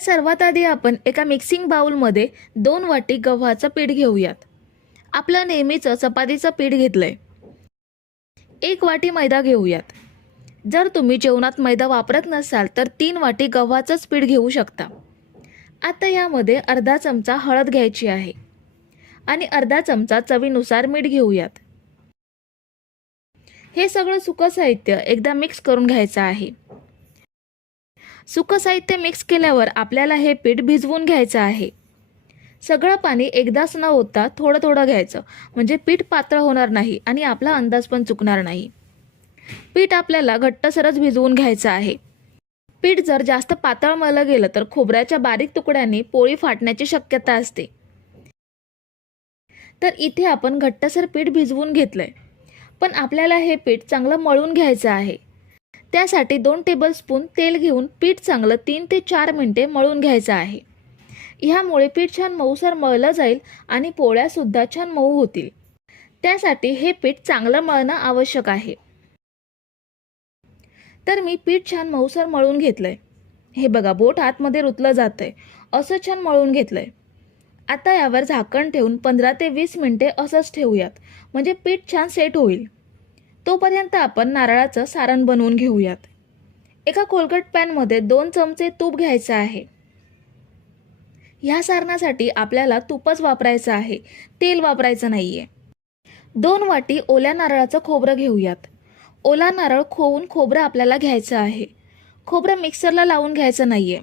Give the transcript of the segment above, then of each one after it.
सर्वात आधी आपण एका मिक्सिंग बाउलमध्ये 2 वाटी गव्हाचं पीठ घेऊयात. आपलं नेहमीचं चपातीचं पीठ घेतलंय. 1 वाटी मैदा घेऊयात. जर तुम्ही जेवणात मैदा वापरत नसाल तर 3 वाटी गव्हाचंच पीठ घेऊ शकता. आता यामध्ये अर्धा चमचा हळद घ्यायची आहे आणि अर्धा चमचा चवीनुसार मीठ घेऊयात. हे सगळं सुकं साहित्य एकदा मिक्स करून घ्यायचं आहे. सुकं साहित्य मिक्स केल्यावर आपल्याला हे पीठ भिजवून घ्यायचं आहे. सगळं पाणी एकदाच न ओतता थोडं थोडं घ्यायचं, म्हणजे पीठ पातळ होणार नाही आणि आपला अंदाज पण चुकणार नाही. पीठ आपल्याला घट्टसरच भिजवून घ्यायचं आहे. पीठ जर जास्त पातळ मळलं गेलं तर खोबऱ्याच्या बारीक तुकड्यांनी पोळी फाटण्याची शक्यता असते. तर इथे आपण घट्टसर पीठ भिजवून घेतलंय, पण आपल्याला हे पीठ चांगलं मळून घ्यायचं आहे. त्यासाठी 2 टेबलस्पून तेल घेऊन पीठ चांगलं 3 ते 4 मिनिटे मळून घ्यायचं आहे. ह्यामुळे पीठ छान मऊसर मळलं जाईल आणि पोळ्यासुद्धा छान मऊ होतील. त्यासाठी हे पीठ चांगलं मळणं आवश्यक आहे. तर मी पीठ छान मऊसर मळून घेतलंय. हे बघा, बोट आतमध्ये रुतलं जातंय असं छान मळून घेतलंय. आता यावर झाकण ठेवून 15 ते 20 मिनिटे असंच ठेवूयात, म्हणजे पीठ छान सेट होईल. तोपर्यंत आपण नारळाचं सारण बनवून घेऊयात. एका कोलगट पॅनमध्ये 2 चमचे तूप घ्यायचं आहे. ह्या सारणासाठी आपल्याला तूपच वापरायचं आहे, तेल वापरायचं नाहीये. 2 वाटी ओल्या नारळाचं खोबरं घेऊयात. ओला नारळ खोवून खोबरं आपल्याला घ्यायचं आहे. खोबरं मिक्सरला लावून घ्यायचं नाहीये.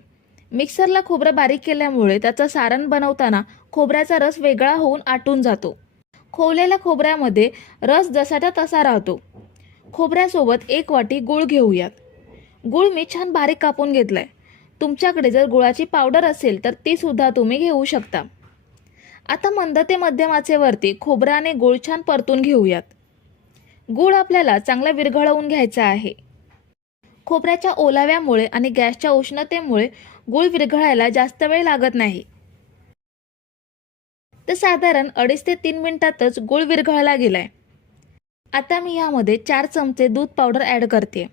मिक्सरला खोबरं बारीक केल्यामुळे त्याचं सारण बनवताना खोबऱ्याचा रस वेगळा होऊन आटून जातो. खोवलेल्या खोबऱ्यामध्ये रस जसाच्या तसा राहतो. खोबऱ्यासोबत 1 वाटी गूळ घेऊयात. गूळ मी छान बारीक कापून घेतलाय. तुमच्याकडे जर गुळाची पावडर असेल तर ती सुद्धा तुम्ही घेऊ शकता. आता मंद ते मध्यम आचेवरती खोबऱ्याने गूळ छान परतून घेऊयात. गूळ आपल्याला चांगला विरघळवून घ्यायचा आहे. खोबऱ्याच्या ओलाव्यामुळे आणि गॅसच्या उष्णतेमुळे गूळ विरघळायला जास्त वेळ लागत नाही. तर साधारण 2.5 ते 3 मिनिटातच गूळ विरघळला गेलाय. आता मी यामध्ये 4 चमचे दूध पावडर ॲड करते.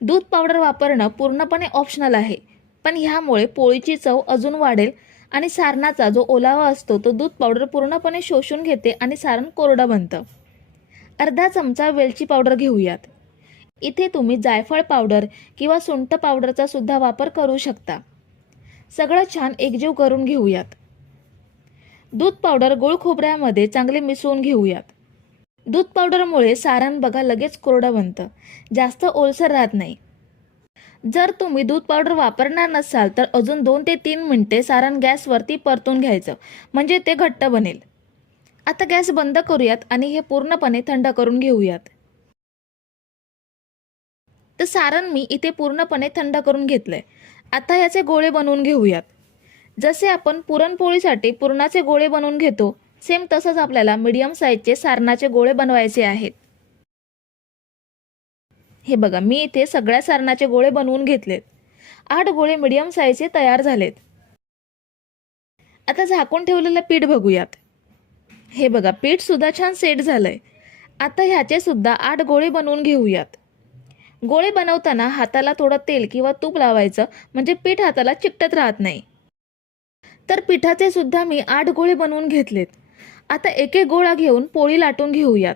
दूध पावडर वापरणं पूर्णपणे ऑप्शनल आहे, पण ह्यामुळे पोळीची चव अजून वाढेल आणि सारणाचा जो ओलावा असतो तो दूध पावडर पूर्णपणे शोषून घेते आणि सारण कोरडं बनतं. अर्धा चमचा वेलची पावडर घेऊयात. इथे तुम्ही जायफळ पावडर किंवा सुंठ पावडरचा सुद्धा वापर करू शकता. सगळं छान एकजीव करून घेऊयात. दूध पावडर गूळ खोबऱ्यामध्ये चांगले मिसळून घेऊयात. दूध पावडरमुळे सारण बघा लगेच कोरडं बनतं, जास्त ओलसर राहत नाही. जर तुम्ही दूध पावडर वापरणार नसाल तर अजून 2 ते 3 मिनिटे सारण गॅसवरती परतून घ्यायचं, म्हणजे ते घट्ट बनेल. आता गॅस बंद करूयात आणि हे पूर्णपणे थंड करून घेऊयात. तर सारण मी इथे पूर्णपणे थंड करून घेतलंय. आता याचे गोळे बनवून घेऊयात. जसे आपण पुरणपोळीसाठी पुरणाचे गोळे बनवून घेतो, सेम तसंच आपल्याला मीडियम साईजचे सारणाचे गोळे बनवायचे आहेत. हे बघा, मी इथे सगळ्या सारणाचे गोळे बनवून घेतलेत. 8 गोळे मीडियम साईजचे तयार झालेत. आता झाकून ठेवलेलं पीठ बघूयात. हे बघा, पीठ सुद्धा छान सेट झालंय. आता ह्याचे सुद्धा 8 गोळे बनवून घेऊयात. गोळे बनवताना हाताला थोडं तेल किंवा तूप लावायचं, म्हणजे पीठ हाताला चिकटत राहत नाही. तर पिठाचे सुद्धा मी 8 गोळे बनवून घेतलेत. आता एक एक गोळा घेऊन पोळी लाटून घेऊयात.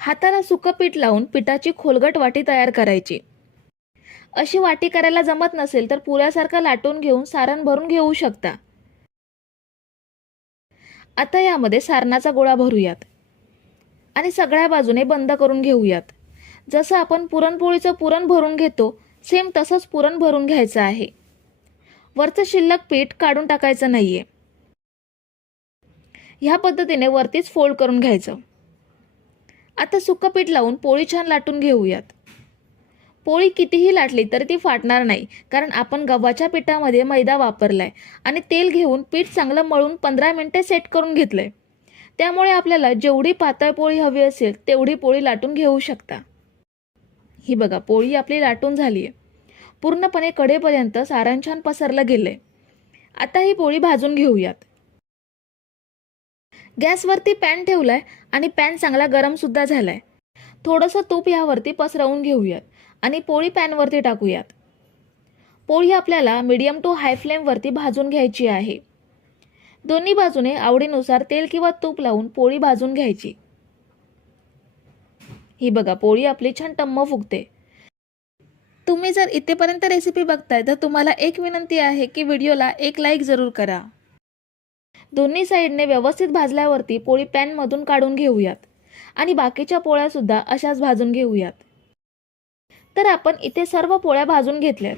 हाताला सुकं पीठ लावून पिठाची खोलगट वाटी तयार करायची. अशी वाटी करायला जमत नसेल तर पुऱ्यासारखं लाटून घेऊन सारण भरून घेऊ शकता. आता यामध्ये सारणाचा गोळा भरूयात आणि सगळ्या बाजूने बंद करून घेऊयात. जसं आपण पुरणपोळीचं पुरण भरून घेतो, सेम तसंच पुरण भरून घ्यायचं आहे. वरचं शिल्लक पीठ काढून टाकायचं नाहीये. ह्या पद्धतीने वरतीच फोल्ड करून घ्यायचं. आता सुकं पीठ लावून पोळी छान लाटून घेऊयात. पोळी कितीही लाटली तरी ती फाटणार नाही, कारण आपण गव्हाच्या पिठामध्ये मैदा वापरलाय आणि तेल घेऊन पीठ चांगलं मळून 15 मिनिटे सेट करून घेतलंय. त्यामुळे आपल्याला जेवढी पातळ पोळी हवी असेल तेवढी पोळी लाटून घेऊ शकता. ही बघा, पोळी आपली लाटून झाली आहे. पूर्णपणे कडेपर्यंत सारण छान पसरलं गेलंय. आता ही पोळी भाजून घेऊयात. गॅसवरती पॅन ठेवलाय आणि पॅन चांगला गरम सुद्धा झालाय. थोडंसं तूप यावरती पसरवून घेऊयात आणि पोळी पॅनवरती टाकूयात. पोळी आपल्याला मीडियम टू हाय फ्लेमवरती भाजून घ्यायची आहे. दोन्ही बाजूने आवडीनुसार तेल किंवा तूप लावून पोळी भाजून घ्यायची. ही बघा पोळी आपली छान टम्म फुगते. तुम्ही जर इथेपर्यंत रेसिपी बघताय तर तुम्हाला एक विनंती आहे की व्हिडिओला एक लाईक जरूर करा. दोन्ही साईडने व्यवस्थित भाजल्यावरती पोळी पॅनमधून काढून घेऊयात आणि बाकीच्या पोळ्या सुद्धा अशाच भाजून घेऊयात. तर आपण इथे सर्व पोळ्या भाजून घेतल्यात.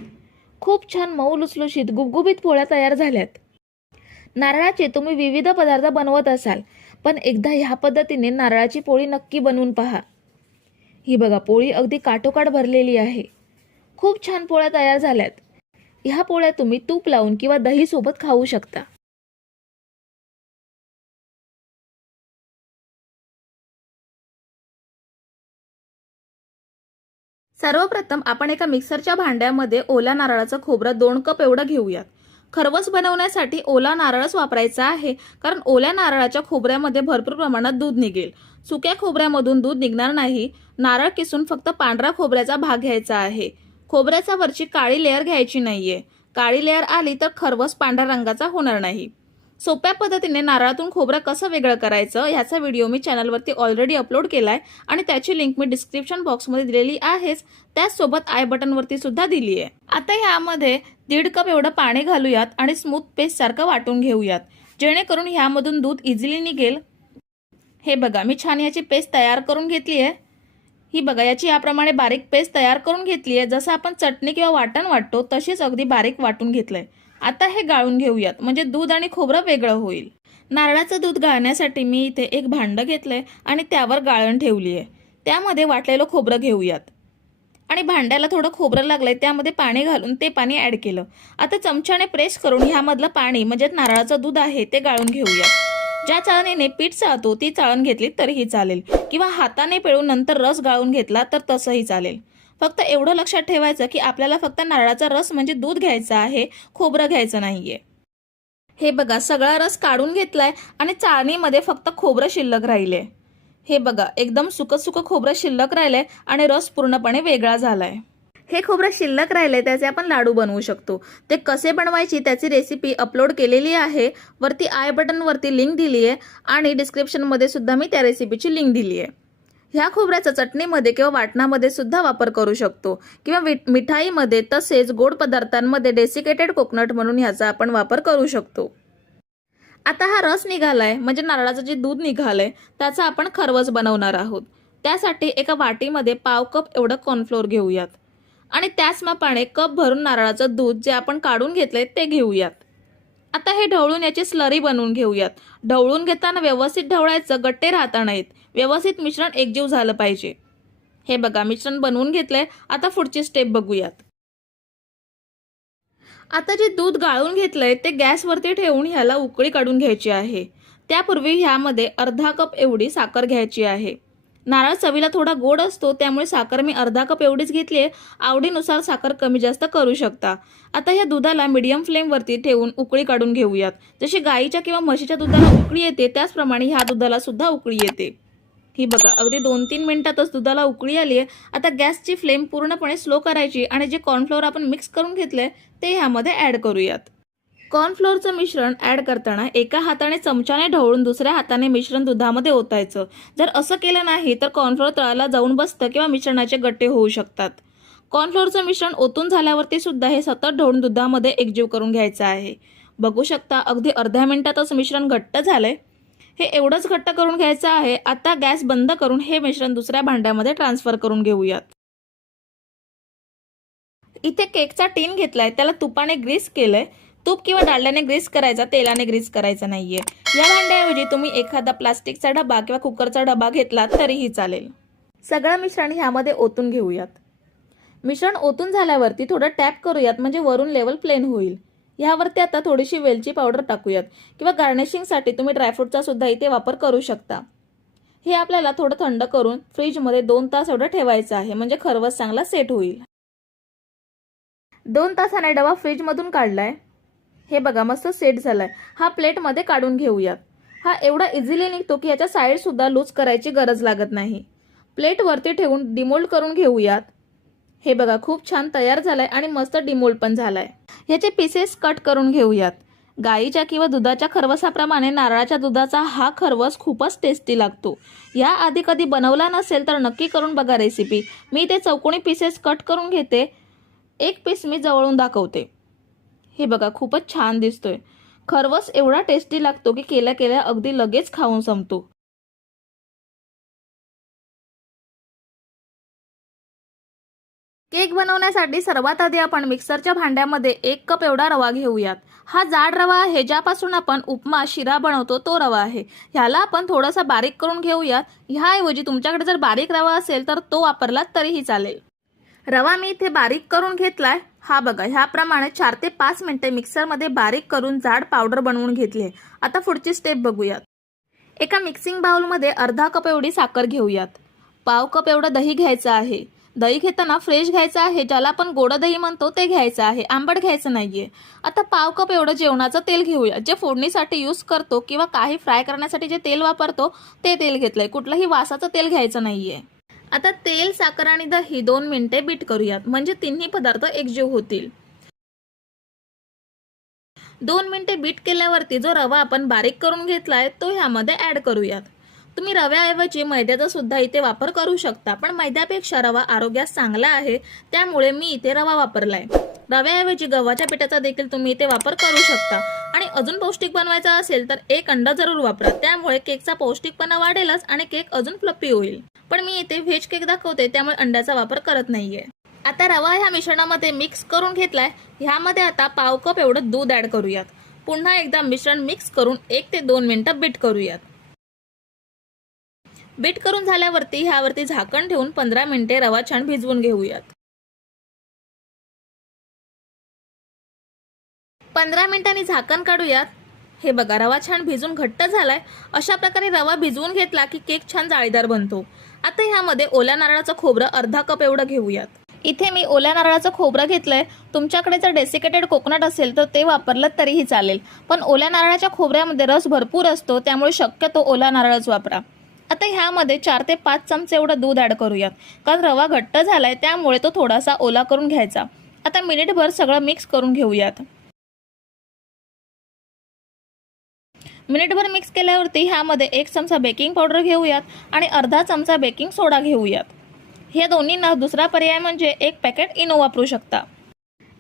खूप छान मऊ लुसलुशीत गुबगुबीत पोळ्या तयार झाल्यात. नारळाचे तुम्ही विविध पदार्थ बनवत असाल, पण एकदा ह्या पद्धतीने नारळाची पोळी नक्की बनवून पहा. ही बघा पोळी अगदी काठोकाठ भरलेली आहे. खूप छान पोळ्या तयार झाल्यात. ह्या पोळ्या तुम्ही तूप लावून किंवा दही सोबत खाऊ शकता. सर्वप्रथम आपण एका मिक्सरच्या भांड्यामध्ये ओल्या नारळाचं खोबरं 2 कप एवढं घेऊयात. खरवस बनवण्यासाठी ओला नारळच वापरायचा आहे, कारण ओल्या नारळाच्या खोबऱ्यामध्ये भरपूर प्रमाणात दूध निघेल. सुक्या खोबऱ्यामधून दूध निघणार नाही. नारळ किसून फक्त पांढरा खोबऱ्याचा भाग घ्यायचा आहे. खोबऱ्याचा वरची काळी लेअर घ्यायची नाहीये. काळी लेअर आली तर खरवस पांढऱ्या रंगाचा होणार नाही. सोप्या पद्धतीने नारळातून खोबरं कसं वेगळं करायचं ह्याचा व्हिडिओ मी चॅनलवरती ऑलरेडी अपलोड केलाय आणि त्याची लिंक मी डिस्क्रिप्शन बॉक्समध्ये दिलेली आहेच. त्याचसोबत आय बटनवरती सुद्धा दिली आहे. आता ह्यामध्ये 1.5 कप एवढं पाणी घालूयात आणि स्मूथ पेस्ट सारखं वाटून घेऊयात, जेणेकरून ह्यामधून दूध इझिली निघेल. हे बघा मी छान याची पेस्ट तयार करून घेतली आहे. ही बघा याची याप्रमाणे बारीक पेस्ट तयार करून घेतली आहे. जसं आपण चटणी किंवा वाटण वाटतो तशीच अगदी बारीक वाटून घेतलंय. आता हे गाळून घेऊयात, म्हणजे दूध आणि खोबरं वेगळं होईल. नारळाचं दूध गाळण्यासाठी मी इथे एक भांडं घेतलंय आणि त्यावर गाळण ठेवली आहे. त्यामध्ये वाटलेलं खोबरं घेऊयात आणि भांड्याला थोडं खोबरं लागलंय त्यामध्ये पाणी घालून ते पाणी ऍड केलं. आता चमच्याने प्रेस करून ह्यामधलं पाणी म्हणजे नारळाचं दूध आहे ते गाळून घेऊयात. ज्या चाळणीने पीठ चाळतो ती चाळण घेतली तरीही चालेल, किंवा हाताने पिळून नंतर रस गाळून घेतला तर तसंही चालेल. फक्त एवढं लक्षात ठेवायचं की आपल्याला फक्त नारळाचा रस म्हणजे दूध घ्यायचं आहे, खोबरं घ्यायचं नाहीये. हे बघा सगळा रस काढून घेतलाय आणि चाळणीमध्ये फक्त खोबरं शिल्लक राहिले. हे बघा एकदम सुकं खोबरं शिल्लक राहिलंय आणि रस पूर्णपणे वेगळा झालाय. हे खोबरं शिल्लक राहिले त्याचे आपण लाडू बनवू शकतो. ते कसे बनवायची त्याची रेसिपी अपलोड केलेली आहे. वरती आय बटनवरती लिंक दिली आहे आणि डिस्क्रिप्शनमध्ये सुद्धा मी त्या रेसिपीची लिंक दिली आहे. ह्या खोबऱ्याचा चटणीमध्ये किंवा वाटणामध्ये सुद्धा वापर करू शकतो, किंवा मिठाईमध्ये तसेच गोड पदार्थांमध्ये डेसिकेटेड कोकोनट म्हणून ह्याचा आपण वापर करू शकतो. आता हा रस निघालाय म्हणजे नारळाचं जे दूध निघालंय त्याचा आपण खरवस बनवणार आहोत. त्यासाठी एका वाटीमध्ये पाव कप एवढं कॉर्नफ्लोअर घेऊयात आणि त्याच मापाने कप भरून नारळाचं दूध जे आपण काढून घेतलंय ते घेऊयात. आता हे ढवळून याची स्लरी बनवून घेऊयात. ढवळून घेताना व्यवस्थित ढवळायचं, गट्टे राहता नाहीत. व्यवस्थित मिश्रण एकजीव झालं पाहिजे. हे बघा मिश्रण बनवून घेतलंय. आता पुढची स्टेप बघूयात. आता जे दूध गाळून घेतलंय ते गॅसवरती ठेवून ह्याला उकळी काढून घ्यायची आहे. त्यापूर्वी ह्यामध्ये अर्धा कप एवढी साखर घ्यायची आहे. नारळ चवीला थोडा गोड असतो त्यामुळे साखर मी अर्धा कप एवढीच घेतली आहे. आवडीनुसार साखर कमी जास्त करू शकता. आता ह्या दुधाला मीडियम फ्लेमवरती ठेवून उकळी काढून घेऊयात. जशी गाईच्या किंवा म्हशीच्या दुधाला उकळी येते त्याचप्रमाणे ह्या दुधाला सुद्धा उकळी येते. ही बघा अगदी 2-3 मिनिटातच दुधाला उकळी आली आहे. आता गॅसची फ्लेम पूर्णपणे स्लो करायची आणि जे कॉर्नफ्लोअर आपण मिक्स करून घेतलंय ते ह्यामध्ये ऍड करूयात. कॉर्नफ्लोअरचं मिश्रण ऍड करताना एका हाताने चमच्याने ढवळून दुसऱ्या हाताने मिश्रण दुधामध्ये ओतायचं. जर असं केलं नाही तर कॉर्नफ्लोअर तळाला जाऊन बसतं किंवा मिश्रणाचे गट्टे होऊ शकतात. कॉर्नफ्लोअरचं मिश्रण ओतून झाल्यावरती सुद्धा हे सतत ढवळून दुधामध्ये एकजीव करून घ्यायचं आहे. बघू शकता अगदी अर्ध्या मिनिटातच मिश्रण घट्ट झालंय. हे एवढंच घट्ट करून घ्यायचं आहे. आता गॅस बंद करून हे मिश्रण दुसऱ्या भांड्यामध्ये ट्रान्सफर करून घेऊयात. इथे केकचा टीन घेतलाय, त्याला तुपाने ग्रीस केलंय. तूप किंवा डालड्याने ग्रीस करायचा, तेलाने ग्रीस करायचा नाहीये. या भांड्याऐवजी तुम्ही एखादा प्लास्टिकचा डबा किंवा कुकरचा डबा घेतला तरीही चालेल. सगळं मिश्रण ह्यामध्ये ओतून घेऊयात. मिश्रण ओतून झाल्यावरती थोडं टॅप करूयात म्हणजे वरून लेवल प्लेन होईल. ह्यावरती आता थोडीशी वेलची पावडर टाकूयात, किंवा गार्निशिंगसाठी तुम्ही ड्रायफ्रूटचा सुद्धा इथे वापर करू शकता. हे आपल्याला थोडं थंड करून फ्रीजमध्ये 2 तास एवढं ठेवायचं आहे, म्हणजे खरवस चांगला सेट होईल. 2 तासाने डबा फ्रीजमधून काढलाय. हे बघा मस्त सेट झालाय. हा प्लेटमध्ये काढून घेऊयात. हा एवढा इझिली निघतो की याच्या साईड सुद्धा लूज करायची गरज लागत नाही. प्लेट वरती ठेवून डिमोल्ड करून घेऊयात. हे बघा खूप छान तयार झालाय आणि मस्त डिमोल्ड पण झालाय. ह्याचे पीसेस कट करून घेऊयात. गाईच्या किंवा दुधाच्या खरवसाप्रमाणे नारळाच्या दुधाचा हा खरवस खूपच टेस्टी लागतो. या आधी कधी बनवला नसेल तर नक्की करून बघा रेसिपी. मी ते चौकोनी पीसेस कट करून घेते. एक पीस मी जवळून दाखवते. हे बघा खूपच छान दिसतोय. खरवस एवढा टेस्टी लागतो की केल्या केल्या अगदी लगेच खाऊन संपतो. केक बनवण्यासाठी सर्वात आधी आपण मिक्सरच्या भांड्यामध्ये 1 कप एवढा रवा घेऊयात. हा जाड रवा आहे, ज्यापासून आपण उपमा शिरा बनवतो तो रवा आहे. ह्याला आपण थोडासा बारीक करून घेऊयात. ह्याऐवजी तुमच्याकडे जर बारीक रवा असेल तर तो वापरला तरीही चालेल. रवा मी इथे बारीक करून घेतलाय. हा बघा ह्याप्रमाणे 4 ते 5 मिनिटे मिक्सरमध्ये बारीक करून जाड पावडर बनवून घेतली. आता पुढची स्टेप बघूयात. एका मिक्सिंग बाउलमध्ये अर्धा कप एवढी साखर घेऊयात. पाव कप एवढं दही घ्यायचं आहे. दही घेताना फ्रेश घ्यायचं आहे, ज्याला आपण गोड दही म्हणतो ते घ्यायचं आहे, आंबट घ्यायचं नाहीये. आता पाव कप एवढं जेवणाचं तेल घेऊया. जे फोडणीसाठी यूज करतो किंवा काही फ्राय करण्यासाठी जे तेल वापरतो ते तेल घेतलंय. कुठलंही वासाचं तेल घ्यायचं नाहीये. आता तेल, साखर आणि दही 2 मिनिटे बीट करूयात, म्हणजे तिन्ही पदार्थ एकजीव होतील. 2 मिनिटे बीट केल्यावरती जो रवा आपण बारीक करून घेतलाय तो ह्यामध्ये ऍड करूयात. तुम्ही रव्याऐवजी मैद्याचा सुद्धा इथे वापर करू शकता, पण मैद्यापेक्षा रवा आरोग्यास चांगला आहे, त्यामुळे मी इथे रवा वापरलाय. रव्याऐवजी गव्हाच्या पिठाचा देखील तुम्ही इथे वापर करू शकता. आणि अजून पौष्टिक बनवायचा असेल तर 1 अंडा जरूर वापरा. त्यामुळे केकचा पौष्टिकपणा वाढेलच आणि केक अजून फ्लफी होईल. पण मी इथे व्हेज केक दाखवते, त्यामुळे अंड्याचा वापर करत नाहीये. आता रवा ह्या मिश्रणामध्ये मिक्स करून घेतलाय. ह्यामध्ये आता पाव कप एवढं दूध ऍड करूयात. पुन्हा एकदा मिश्रण मिक्स करून 1 ते 2 मिनिटं बीट करूयात. बीट करून झाल्यावरती ह्यावरती झाकण ठेवून 15 मिनिटे रवा छान भिजवून घेऊयात. 15 मिनिटांनी झाकण काढूयात. हे बघा रवा छान भिजून घट्ट झालाय. अशा प्रकारे रवा भिजवून घेतला की केक छान जाळीदार बनतो. आता ह्यामध्ये ओल्या नारळाचं खोबरं अर्धा कप एवढं घेऊयात. इथे मी ओल्या नारळाचं खोबरं घेतलंय. तुमच्याकडे जर डेसिकेटेड कोकोनट असेल तर ते वापरलं तरीही चालेल, पण ओल्या नारळाच्या खोबऱ्यामध्ये रस भरपूर असतो, त्यामुळे शक्यतो ओला नारळच वापरा. आता ह्यामध्ये 4 ते 5 चमचे एवढं दूध ऍड करूयात. कारण रवा घट्ट झालाय त्यामुळे तो थोडासा ओला करून घ्यायचा. आता मिनिटभर सगळं मिक्स करून घेऊयात. मिनिटभर मिक्स केल्यावरती ह्यामध्ये 1 चमचा बेकिंग पावडर घेऊयात आणि अर्धा चमचा बेकिंग सोडा घेऊयात. हे दोन्हींना दुसरा पर्याय म्हणजे 1 पॅकेट इनो वापरू शकता.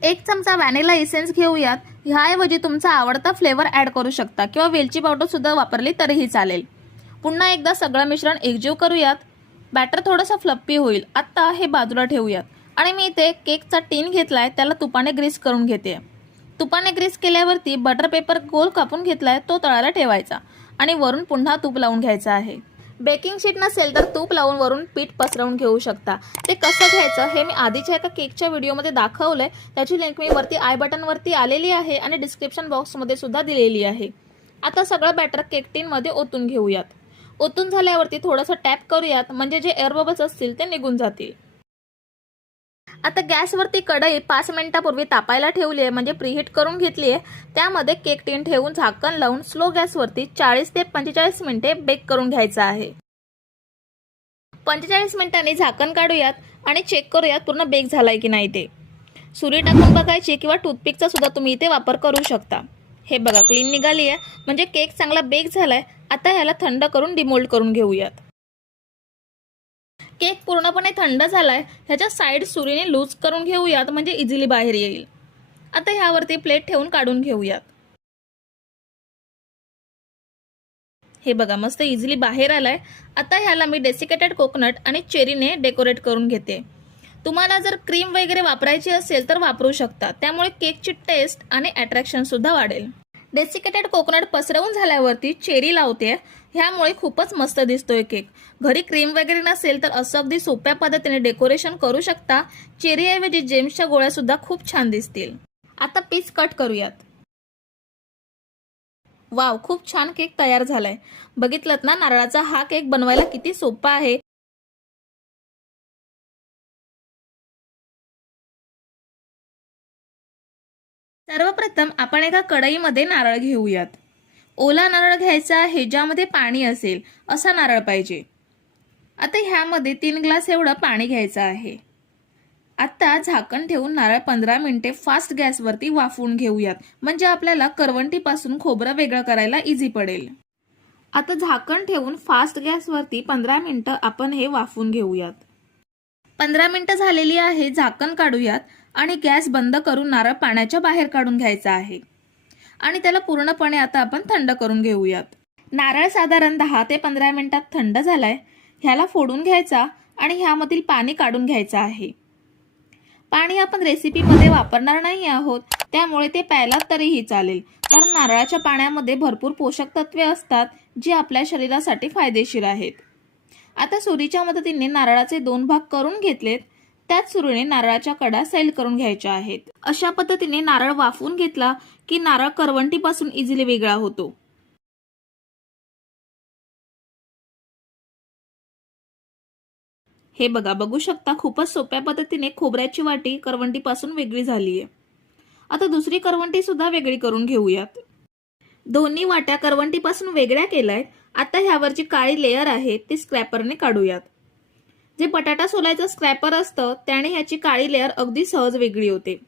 1 चमचा व्हॅनिला इसेन्स घेऊयात. ह्याऐवजी तुमचा आवडता फ्लेवर ऍड करू शकता किंवा वेलची पावडर सुद्धा वापरली तरीही चालेल. पुन्हा एकदा सगळं मिश्रण एकजीव करूयात. बॅटर थोडंसं फ्लप्पी होईल. आता हे बाजूला ठेवूयात आणि मी इथे केकचा टीन घेतलाय, त्याला तुपाने ग्रीस करून घेते. तुपाने ग्रीस केल्यावरती बटर पेपर गोल कापून घेतलाय, तो तळाला ठेवायचा आणि वरून पुन्हा तूप लावून घ्यायचं आहे. बेकिंग शीट नसेल तर तूप लावून वरून पीठ पसरवून घेऊ शकता. ते कसं घ्यायचं हे मी आधीच्या एका केकच्या व्हिडिओमध्ये दाखवलंय. त्याची लिंक मी वरती आय बटनवरती आलेली आहे आणि डिस्क्रिप्शन बॉक्समध्ये सुद्धा दिलेली आहे. आता सगळं बॅटर केक टीनमध्ये ओतून घेऊयात. ओतून झाल्यावरती थोडंसं टॅप करूयात, म्हणजे जे एअर बबल्स असतील ते निघून जातील. आता गॅसवरती कढई 5 मिनिटापूर्वी तापायला ठेवली आहे, म्हणजे प्रीहीट करून घेतली आहे. त्यामध्ये केक टीन ठेवून झाकण लावून स्लो गॅसवरती 40 ते 45 मिनिटे बेक करून घ्यायचं आहे. 45 मिनिटांनी झाकण काढूयात आणि चेक करूयात पूर्ण बेक झालाय की नाही ते. सुरी टाकून बघायची किंवा टूथपिकचा सुद्धा तुम्ही इथे वापर करू शकता. हे बघा क्लीन निघाली आहे, म्हणजे केक चांगला बेक झालाय. आता ह्याला थंड करून डिमोल्ड करून घेऊयात. केक पूर्णपणे थंड झालाय. ह्याच्या साईड सुरीने लूज करून घेऊयात, म्हणजे इझिली बाहेर येईल. आता ह्यावरती प्लेट ठेवून काढून घेऊयात. हे बघा मस्त इझिली बाहेर आलाय. आता ह्याला मी डेसिकेटेड कोकोनट आणि चेरीने डेकोरेट करून घेते. तुम्हाला जर क्रीम वगैरे वापरायची असेल तर वापरू शकता, त्यामुळे केकची टेस्ट आणि अट्रॅक्शन सुद्धा वाढेल. डेसिकेटेड कोकोनट पसरवून झाल्यावरती चेरी लावते. ह्यामुळे खूपच मस्त दिसतोय केक. घरी क्रीम वगैरे नसेल तर असं अगदी सोप्या पद्धतीने डेकोरेशन करू शकता. चेरीऐवजी जेम्सच्या गोळ्या सुद्धा खूप छान दिसतील. आता पीस कट करूयात. वाव, खूप छान केक तयार झालाय. बघितलत ना, नारळाचा हा केक बनवायला किती सोपा आहे. सर्वप्रथम आपण एका कढईमध्ये नारळ घेऊयात. ओला नारळ घ्यायचा आहे, ज्यामध्ये पाणी असेल असा नारळ पाहिजे. आता ह्यामध्ये 3 ग्लास एवढं पाणी घ्यायचं आहे. आता झाकण ठेवून नारळ 15 मिनिटे फास्ट गॅसवरती वाफवून घेऊयात, म्हणजे आपल्याला करवंटीपासून खोबरं वेगळं करायला इझी पडेल. आता झाकण ठेवून फास्ट गॅसवरती 15 मिनिटं आपण हे वाफवून घेऊयात. 15 मिनिटं झालेली आहे. झाकण काढूयात आणि गॅस बंद करून नारळ पाण्याच्या बाहेर काढून घ्यायचा आहे आणि त्याला पूर्णपणे आता आपण थंड करून घेऊयात. नारळ साधारण 10 ते 15 मिनिटात थंड झालाय. ह्याला फोडून घ्यायचा आणि ह्यामधील पाणी काढून घ्यायचं आहे. पाणी आपण रेसिपीमध्ये वापरणार नाही आहोत, त्यामुळे ते प्यायला तरीही चालेल, कारण नारळाच्या पाण्यामध्ये भरपूर पोषक तत्वे असतात जी आपल्या शरीरासाठी फायदेशीर आहेत. आता सुरीच्या मदतीने नारळाचे 2 भाग करून घेतलेत. त्याच सुरीने नारळाच्या कडा सैल करून घ्यायच्या आहेत. अशा पद्धतीने नारळ वाफवून घेतला की नारळ करवंटीपासून इझिली वेगळा होतो. हे बघा, बघू शकता खूपच सोप्या पद्धतीने खोबऱ्याची वाटी करवंटीपासून वेगळी झाली आहे. आता दुसरी करवंटी सुद्धा वेगळी करून घेऊयात. दोन्ही वाट्या करवंटीपासून वेगळ्या केल्यात. आता ह्यावरची काळी लेयर आहे ती स्क्रॅपरने काढूयात. जे बटाटा सोलायचं स्क्रॅपर असतं त्याने ह्याची काळी लेयर अगदी सहज वेगळी होते.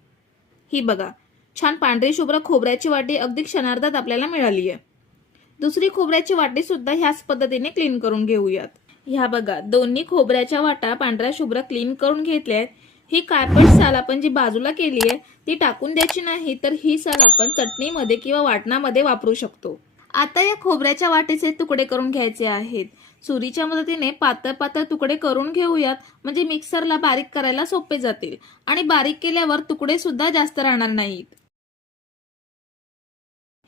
ही बघा, छान पांढरी शुभ्र खोबऱ्याची वाटी अगदी क्षणार्धात आपल्याला मिळाली आहे. दुसरी खोबऱ्याची वाटी सुद्धा ह्याच पद्धतीने क्लीन करून घेऊयात. ह्या बघा, दोन्ही खोबऱ्याच्या वाटा पांढऱ्या शुभ्र क्लीन करून घेतल्यात. ही काळपट साल आपण जी बाजूला केली आहे ती टाकून द्यायची नाही, तर ही साल आपण चटणीमध्ये किंवा वाटणामध्ये वापरू शकतो. आता या खोबऱ्याच्या वाटेचे तुकडे करून घ्यायचे आहेत. सुरीच्या मदतीने पातळ पातळ तुकडे करून घेऊयात, म्हणजे मिक्सरला बारीक करायला सोपे जातील आणि बारीक केल्यावर तुकडे सुद्धा जास्त राहणार नाहीत.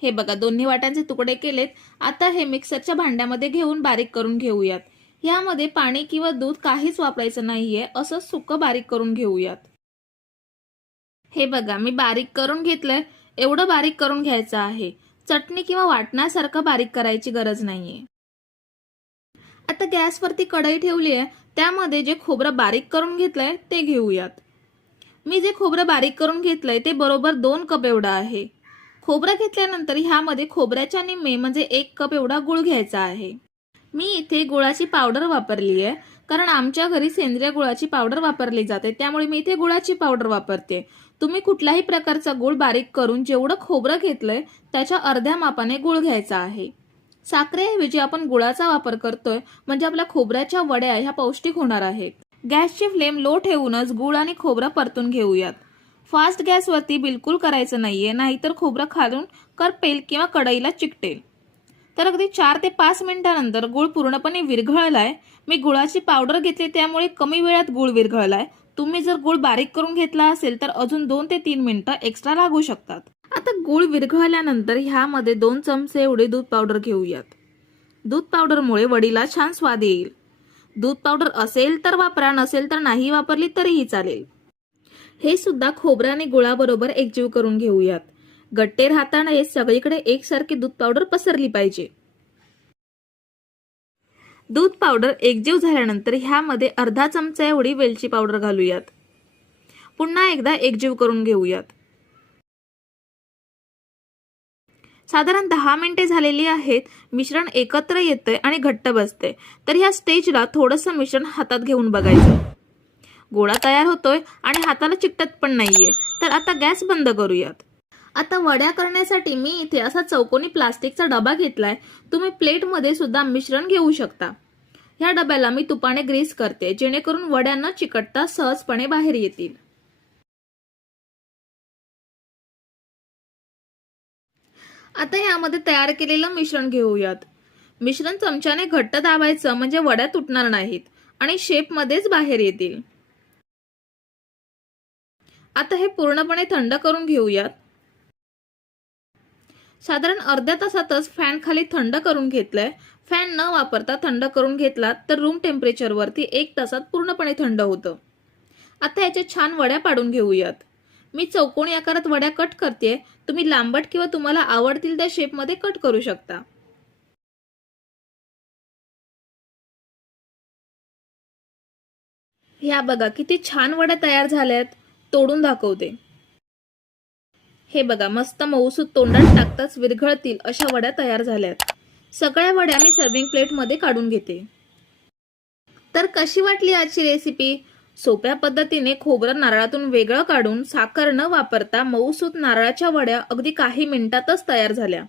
हे बघा, दोन्ही वाट्यांचे तुकडे केलेत. आता हे मिक्सरच्या भांड्यामध्ये घेऊन बारीक करून घेऊयात. यामध्ये पाणी किंवा दूध काहीच वापरायचं नाहीये, असं सुकं बारीक करून घेऊयात. हे बघा, मी बारीक करून घेतलंय. एवढं बारीक करून घ्यायचं आहे. चटणी किंवा वाटण्यासारखं बारीक करायची गरज नाहीये. आता गॅसवरती कढई ठेवली आहे. त्यामध्ये जे खोबरं बारीक करून घेतलंय ते घेऊयात. मी जे खोबरं बारीक करून घेतलंय ते बरोबर 2 कप एवढं आहे. खोबरं घेतल्यानंतर ह्यामध्ये खोबऱ्याच्या निम्मे म्हणजे 1 कप एवढा गुळ घ्यायचा आहे. मी इथे गुळाची पावडर वापरली आहे, कारण आमच्या घरी सेंद्रिय गुळाची पावडर वापरली जाते, त्यामुळे मी इथे गुळाची पावडर वापरते. तुम्ही कुठल्याही प्रकारचा गुळ बारीक करून जेवढं खोबरं घेतलंय त्याच्या अर्ध्या मापाने गुळ घ्यायचा आहे. साखरेऐवजी आपण गुळाचा वापर करतोय, म्हणजे आपल्या खोबऱ्याच्या वड्या ह्या पौष्टिक होणार आहेत. गॅसची फ्लेम लो ठेवूनच गुळ आणि खोबरं परतून घेऊयात. फास्ट गॅसवरती बिलकुल करायचं नाहीये, नाहीतर खोबरं खालून करपेल किंवा कढईला चिकटेल. तर अगदी 4 ते 5 मिनिटांनंतर गुळ पूर्णपणे विरघळलाय. मी गुळाची पावडर घेतली त्यामुळे कमी वेळात गुळ विरघळलाय. तुम्ही जर गुळ बारीक करून घेतला असेल तर अजून 2 ते 3 मिनिटं एक्स्ट्रा लागू शकतात. आता गुळ विरघळल्यानंतर ह्यामध्ये 2 चमचे एवढे दूध पावडर घेऊयात. दूध पावडरमुळे वडीला छान स्वाद येईल. दूध पावडर असेल तर वापरा, नसेल तर नाही वापरली तरीही चालेल. हे सुद्धा खोबरं आणि गुळाबरोबर एकजीव करून घेऊयात. गट्टेर हाताने सगळीकडे एकसारखी दूध पावडर पसरली पाहिजे. दूध पावडर एकजीव झाल्यानंतर ह्यामध्ये अर्धा चमचा एवढी वेलची पावडर घालूयात. पुन्हा एकदा एकजीव करून घेऊयात. साधारण 10 मिनिटे झालेली आहेत. मिश्रण एकत्र येतंय आणि घट्ट बसतंय, तर ह्या स्टेजला थोडंसं मिश्रण हातात घेऊन बघायचं. गोळा तयार होतोय आणि हाताला चिकटत पण नाहीये. तर आता गॅस बंद करूयात. आता वड्या करण्यासाठी मी इथे असा चौकोनी प्लास्टिकचा डबा घेतलाय. तुम्ही प्लेटमध्ये सुद्धा मिश्रण घेऊ शकता. ह्या डब्याला मी तुपाने ग्रीस करते, जेणेकरून वड्या न चिकटता सहजपणे बाहेर येतील. आता ह्यामध्ये तयार केलेलं मिश्रण घेऊयात. मिश्रण चमच्याने घट्ट दाबायचं, म्हणजे वड्या तुटणार नाहीत आणि शेपमध्येच बाहेर येतील. आता हे पूर्णपणे थंड करून घेऊयात. साधारण अर्ध्या तासातच फॅन खाली थंड करून घेतलंय. फॅन न वापरता थंड करून घेतलात तर रूम टेम्परेचरवरती 1 तासात पूर्णपणे थंड होतं. आता याच्या छान वड्या पाडून घेऊयात. मी चौकोनी आकारात वड्या कट करते. तुम्ही लांबट किंवा तुम्हाला आवडतील त्या शेपमध्ये कट करू शकता. ह्या बघा, किती छान वड्या तयार झाल्यात. तोडून दाखवते. हे बघा, मस्त मऊसूत तोंडात टाकताच विरघळतील अशा वड्या तयार झाल्यात. सगळ्या वड्या मी सर्विंग प्लेटमध्ये काढून घेते. तर कशी वाटली आजची रेसिपी? सोप्या पद्धतीने खोबरं नारळातून वेगळं काढून साखर न वापरता मऊसूत नारळाच्या वड्या अगदी काही मिनिटातच तयार झाल्या.